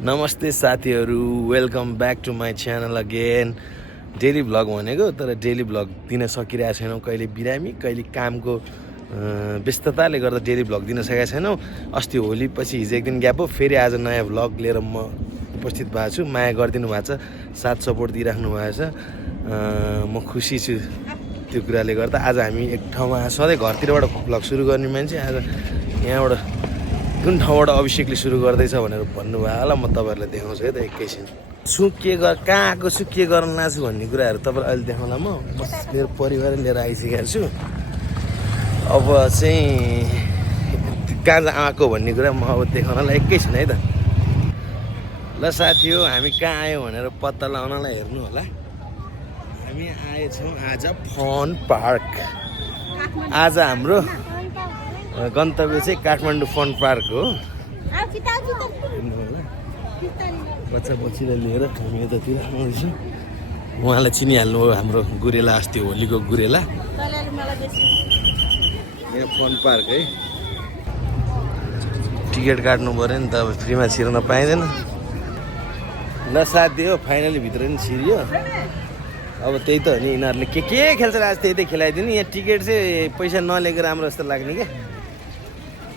नमस्ते साथीहरू, welcome back to my channel again. Daily vlog भनेको तर डेली भ्लग दिन सकिरहेको छैनौँ। कहिले बिरामी कहिले कामको व्यस्तताले गर्दा डेली भ्लग दिन सकेका छैनौँ। अस्ति होली पछि हिजो एक दिन ग्याप हो, फेरि आज नयाँ भ्लग लिएर म उपस्थित भएको छु। माया गरिदिनु भएको छ, साथ सपोर्ट दिइराख्नु भएको छ। म खुसी छु त्यो कुराले गर्दा। आज हामी एक ठाउँमा सधैँ घरतिरबाट भ्लग सुरु गर्ने मान्छे आज यहाँबाट कुन ठाउँबाट अभिषेकले सुरु गर्दैछ भनेर भन्नुभयो होला। म तपाईँहरूलाई देखाउँछु है त एकैछिन। कहाँ आएको छु, के गर्न लाग्छु भन्ने कुराहरू तपाईँलाई अहिले देखाउँला। म मेरो परिवार लिएर आइसकेको छु। अब चाहिँ कहाँ आएको भन्ने कुरा म अब देखाउनलाई एकैछिन है त। ल साथी हो, हामी कहाँ आयौँ भनेर पत्ता लगाउनलाई हेर्नु होला। हामी आएछौँ आज फन पार्क। आज हाम्रो गन्तव्य चाहिँ काठमाडौँ फन पार्क हो। बच्चा बच्चीलाई लिएर हामी यतातिर आउँदैछौँ। उहाँलाई चिनिहाल्नु हो, हाम्रो गुरेला, अस्ति होलीको गुरेला। यहाँ फन पार्क है, टिकट काट्नु पऱ्यो नि त, अब फ्रीमा छिर्न पाइँदैन। ल साथी हो, फाइनली भित्र नि छिरियो। अब त्यही त हो नि, यिनीहरूले के खेल्छ आज त्यही खेलाइदिनु। यहाँ टिकट चाहिँ पैसा नलिएको राम्रो जस्तो लाग्ने क्या।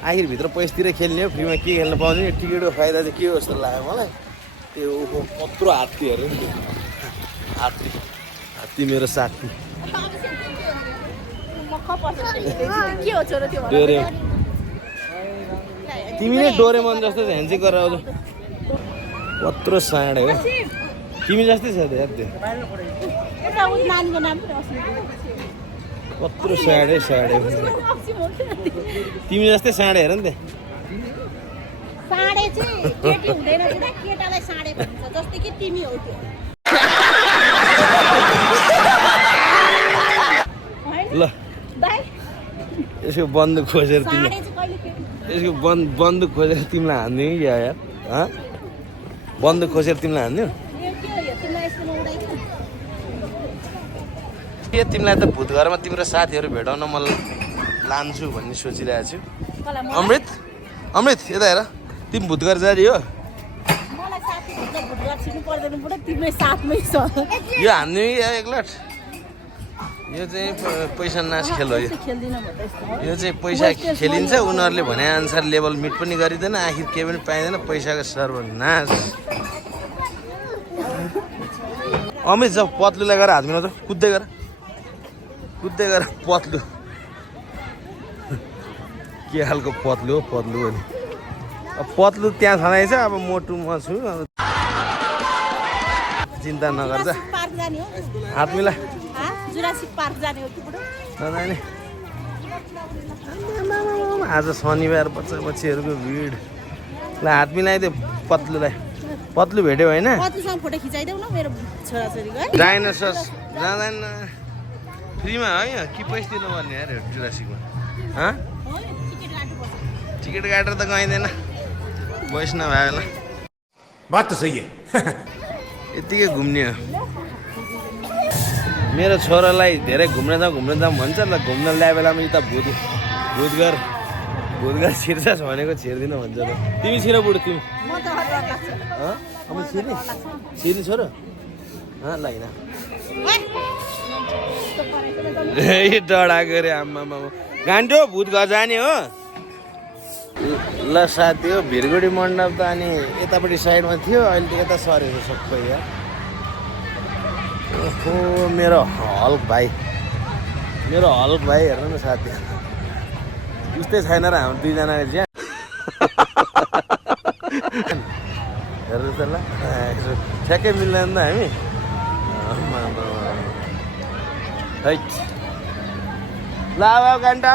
आखिर भित्र पैसातिर खेल्ने हो, फ्रीमा के खेल्न पाउँदैन। टिकटको फाइदा चाहिँ के हो जस्तो लाग्यो मलाई। त्यो कत्रो हात्तीहरू नि, हात्ती मेरो साथी। तिमी नै डोरेमन जस्तो झ्यान्सी गरेर आउँछ। कत्रो साँडे हो, तिमी जस्तै छ त यार त्यो। कत्रो साँडे तिमी जस्तै साँडे हेर नि त। साँडे चाहिँ केटी हुँदैन कि केटालाई साँडे भन्छ, जस्तै कि तिमी हो त्यो। ल यसको बन्दुक खोजेर तिमीलाई, यसको बन्दुक खोजेर तिमीलाई हान्ने कि यार? बन्दुक खोजेर तिमीलाई हान्ने? के तिमीलाई त भूतघरमा तिम्रो साथीहरू भेटाउन म लान्छु भन्ने सोचिरहेको छु। अमृत यता हेर, तिमी भूतघर जारी हो। यो हान्ने एकलट, यो चाहिँ पैसा नाश खेल हो। यो चाहिँ पैसा खेलिन्छ, उनीहरूले भने अनुसार लेभल मिट पनि गरिँदैन, आखिर केही पनि पाइँदैन, पैसाको सर्वनाश। अमृत जब पत्लुलाई गएर हात मिलाउँछ, कुद्दै गर पत्लु। के खालको पत्लु हो पत्लु हो नि। अब पत्लु त्यहाँ छँदैछ, अब मोटु म छु। चिन्ता नगर्छ, हात मिला। आज शनिबार बच्चा बच्चीहरूको भिड। ल हात मिलाइदियो पत्लुलाई। पत्लु भेट्यो होइन? डाइनोसर जाँदैन फ्रीमा है कि पैसा दिनुपर्ने यार जुरासिकमा? टिकट काटेर त गइँदैन, वैष्णव भयो होला। बात त सही है। यतिकै घुम्ने हो। मेरो छोरालाई धेरै घुम्न जाउँ भन्छ। ल घुम्न ल्याए बेलामा यता भूतघर छिर्छस् भनेको छिर्दिनँ भन्छ त। तिमी छिर बुढो, तिमी अब छिर्ने छोरो ल होइन। डढाएको रे आम्मा गान्टो, भूतघर जाने हो। ल साथी हो, भिरगुडी मण्डप त अनि यतापट्टि साइडमा थियो, अहिले त यता सरेको सबै यार। ओहो मेरो हल्क भाइ हेर्नु न साथी, उस्तै छैन र हाम्रो दुईजनाको ज्यान। हेर्नु त ल, ठ्याक्कै मिल्दैन त हामी। ल अब घन्टा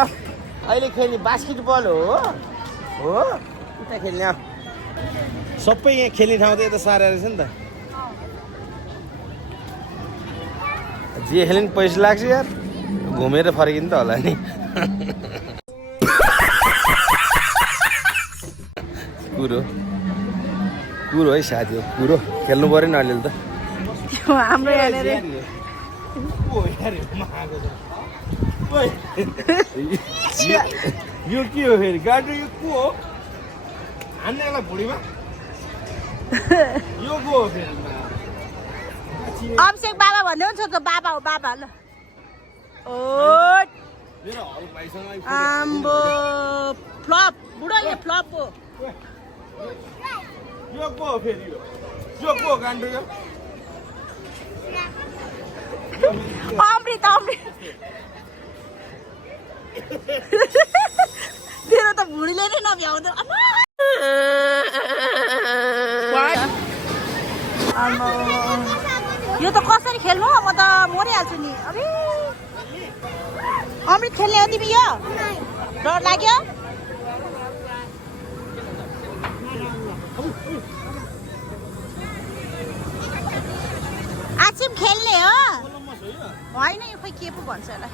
अहिले खेल्ने बास्केटबल हो उता खेल्ने। सबै यहाँ खेल्ने ठाउँ त यता सारेर रहेछ नि त। जे खेल्ने नि पैसा लाग्छ यार, घुमेर फर्किनु त होला नि। कुरो है साथी हो, कुरो खेल्नु पऱ्यो नि अलिअलि त। हाम्रो यो के हो फेरि? गाडी यो को हो? हान्ने होला भुँडीमा। यो को हो फेरि अभिषेक बाबा भन्दै हुन्छ त बाबा हो बाबा ल ओ मेरो हल भाइसँग आम्बो फ्लप बुढो यो फ्लप हो यो को हो फेरि यो को गान्डु यो अमृत तेरो त भुडीले नै नभ्याउँदो यो त कसरी खेल्नु म त मरिहाल्छु नि अबे अमृत खेल्ने हो तिमी यो डर लाग्यो आछिम खेल्ने हो होइन यो खोइ के पो भन्छ होला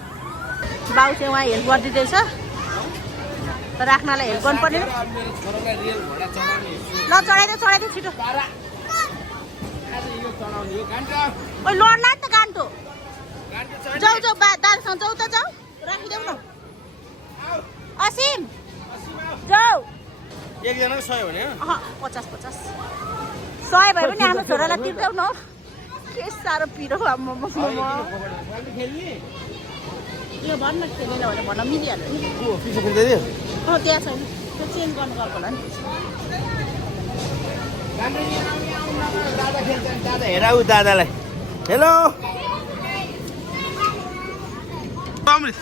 बाउ चाहिँ उहाँ हेल्प गरिदिँदैछ तर राख्नलाई हेल्प गर्नु पर्ने ल चढाइदियो छिटो ओ लड्ला नि त गान्टो जाऊ दादासँग जाऊ त जाऊ राखिदेऊ न असिम जाऊ एकजना 100 भने 50 100 भए पनि हाम्रो छोरालाई तिर्देऊ न के साह्रो पिरो यो भन्न खेलेन भने भन्न मिलिहाल्यो नि त्यहाँ छैन त्यो चेन्ज गर्नु गएको होला नि दादा हेर उ दादालाई हेलो अमृत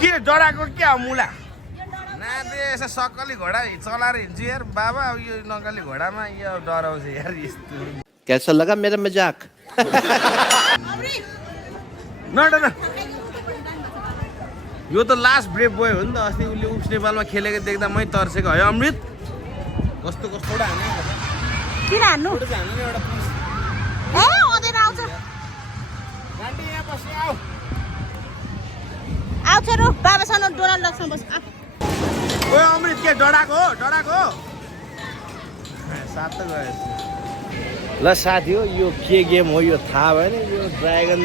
के डराएको क्या मुला नाथे यसो सक्कली घोडा चलाएर हिँड्छु यार बाबा अब यो नक्कली घोडामा यो डराउँछ यार यस्तो कैसा लगा मेरा मजाक न यो त लास्ट ब्रेक बोय हो नि त अस्ति उसले उस नेपालमा खेलेको देख्दा मै तर्सेको है अमृत कस्तो एउटा किन हान्नु एउटा ए आउँदैन आउँछ गान्डी यहाँ बस्नु आउँछ र बाबासँग डोनाल्ड डकसँग बस ओए अमृत के डराको साथ त गएछ ल साथी हो यो के गेम हो यो थाहा भएन यो ड्रागन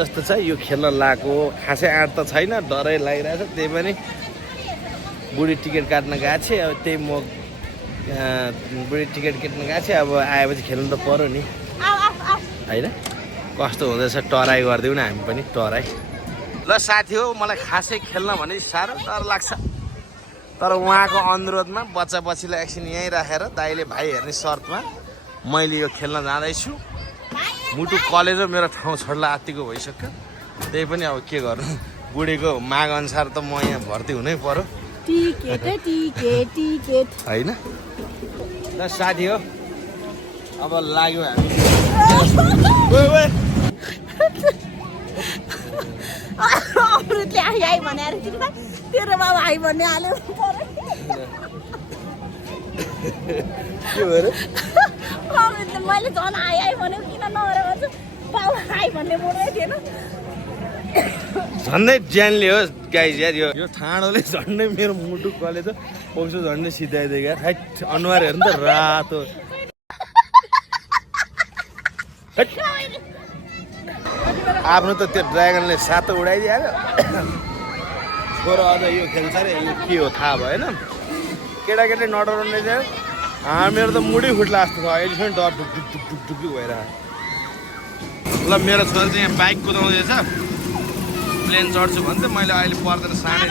जस्तो छ यो खेल्न लाएको खासै आँट त छैन डरै लागिरहेछ त्यही पनि बुढी टिकट काट्न गएको छ अब त्यही म बुढी टिकट काट्न गएको छ अब आएपछि खेल्नु त पर्यो नि होइन कस्तो हुँदैछ टराई गरिदिउँ न हामी पनि टराई ल साथी हो मलाई खासै खेल्न भने साह्रो डर लाग्छ तर उहाँको अनुरोधमा बच्चा बच्चीलाई एकछिन यहीँ राखेर दाइले भाइ हेर्ने शर्तमा मैले यो खेल्न जाँदैछु मुटु कलेज मेरो ठाउँ छोड्ला आत्तिको भइसक्यो त्यही पनि अब के गर्नु बुढीको माग अनुसार त म यहाँ भर्ती हुनै पर्यो टिकेट होइन ल साथी हो अब लाग्यो हामी अमृतले आइ भनेर तेरो बाबु आइ भन्ने हाल्यो के भएर अमृतले मैले झन् आइ भनेको किन नगरेर भन्छ बाबु आइ भन्ने मोडै थिएन झन्डै ज्यानले हो गाइज यार यो ठाडोले झन्डै मेरो मुटु कलेज पौसो झन्डै सिधाइदियो क्या हाइट अनुहार हेर्नु त रातो आफ्नो त त्यो ड्रागनले सातो उडाइदिइहाल्यो छोरो अझ यो खेल्छ अरे यो के हो थाहा भएन केटाकेटी नडराउने चाहिँ मेरो त मुडै फुट्ला जस्तो छ अहिले पनि डर ढुकढुक भएर ल मेरो छोरा चाहिँ यहाँ बाइक कुदाउँदैछ प्लेन चढ्छु भन्थ्यो मैले अहिले पर्दैन सानै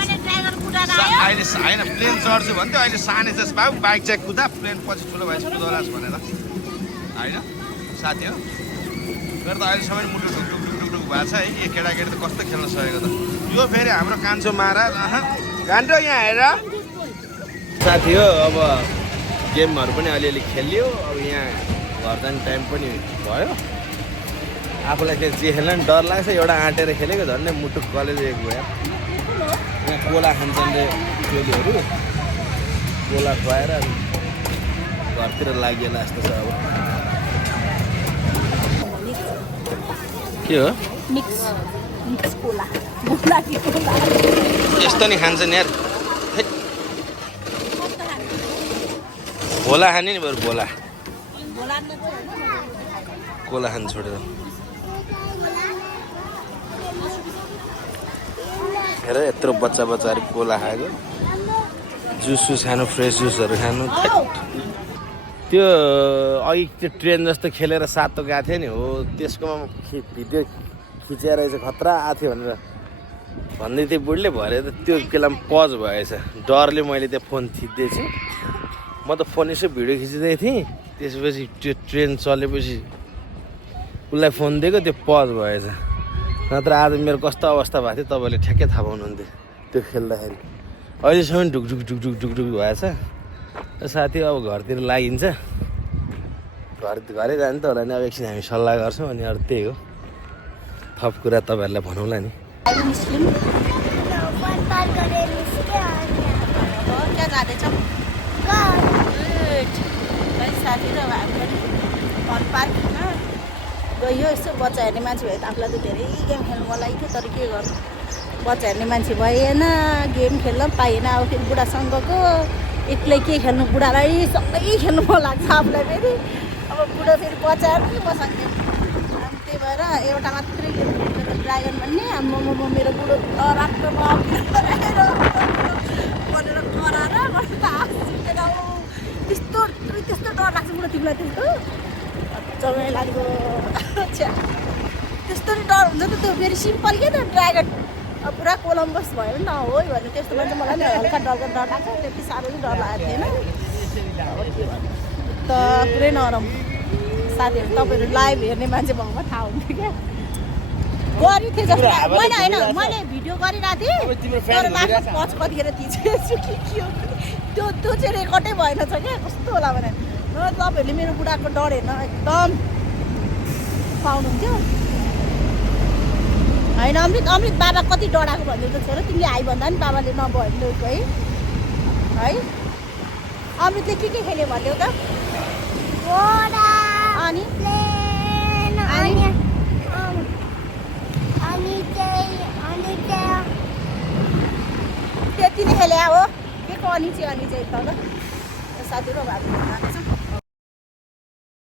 अहिले होइन प्लेन चढ्छु भन्थ्यो अहिले सानै छ बाबु बाइक चाहिँ कुदा प्लेन पछि ठुलो भएपछि कुदाउलास् भनेर होइन साथी हो मेरो त अहिलेसम्म मुटु ढुकढुक भएको छ है यो केटाकेटी त कस्तो खेल्न सकेको त यो फेरि हाम्रो कान्छो महाराज गान्डो यहाँ हेर साथी हो अब गेमहरू पनि अलिअलि खेलियो अब यहाँ घर जाने टाइम पनि भयो आफूलाई चाहिँ जे खेल्न नि डर लाग्छ एउटा आँटेर खेलेको झन्डै मुटु कलेज एक भयो यहाँ कोला खान्छन् रे चोलीहरू कोला खुवाएर घरतिर लागिएला जस्तो छ अब के हो मिक्स कोला यस्तो नि खान्छन् यार भोला खाने नि बरु भोला कोला खानु छोडेर हेर यत्रो बच्चाहरू कोला खाएको जुस खानु फ्रेस जुसहरू खानु त्यो अघि त्यो ट्रेन जस्तो खेलेर सातो गएको थियो नि हो त्यसकोमा भिडियो खिचेर रहेछ खतरा आएको थियो भनेर भन्दै थियो बुढीले भरे त त्यो बेलामा पज भएछ डरले मैले त्यो फोन थिच्दैछु म त फोन यसो भिडियो खिचिँदै थिएँ त्यसपछि त्यो ट्रेन चलेपछि उसलाई फोन दिएको त्यो पज भएछ नत्र आज मेरो कस्तो अवस्था भएको थियो तपाईँले ठ्याक्कै थाहा पाउनुहुन्थ्यो त्यो खेल्दाखेरि अहिलेसम्म ढुकढुक ढुकढुक ढुकढुक भएछ साथी अब घरतिर लागिन्छ घरै जाने त होला नि अब एकछिन हामी सल्लाह गर्छौँ अनि अरू त्यही हो थप कुरा तपाईँहरूलाई भनौँला नि मुस्लिम क्या जाँदैछौँ साथी र हामी फन पार्कमा गयो यस्तो बच्चा हेर्ने मान्छे भयो त आफूलाई त धेरै गेम खेल्नु मन लागेको थियो तर के गर्नु बच्चा हेर्ने मान्छे भएन गेम खेल्न पाइएन अब फेरि बुढासँगको एक्लै के खेल्नु बुढालाई सबै खेल्नु मन लाग्छ आफूलाई फेरि अब बुढो फेरि बच्चा हेर्नु मसँग त्यही भएर एउटा मात्रै गेम खेल्छ ड्रागन भन्ने म मेरो बुढो राम्रो भनेर कराएर त्यस्तो त्यस्तो डर लाग्छ बुढो तिमीलाई त्यस्तो चल्नै लाग्दो त्यस्तो नि डर हुन्छ त त्यो फेरि सिम्पल के त ड्रागन अब पुरा कोलम्बस भयो नि त हो भने त्यस्तो भने चाहिँ मलाई नि हल्का डर लाग्छ त्यति साह्रो पनि डर लागेको थिएन त पुरै नरम साथीहरू तपाईँहरू लाइभ हेर्ने मान्छे भएको थाहा हुन्थ्यो क्या गरेको थिएँ जस्तो मैले होइन मैले भिडियो गरिरहेको थिएँ तर लास्टमा पच कतिखेर थिचेछु के हो त्यो चाहिँ रेकर्डै भएन छ क्या कस्तो होला भने तपाईँहरूले मेरो बुढाको डर हेर्न एकदम पाउनुहुन्थ्यो होइन अमृत बाबा कति डराएको भन्दै त छोरा तिमीले आइ भन्दा नि बाबाले नभनिदिएको है अमृतले के खेल्यो भन्यो त अनि त्यति नै खेले हो के को अनि चाहिँ त साथीहरू भाइ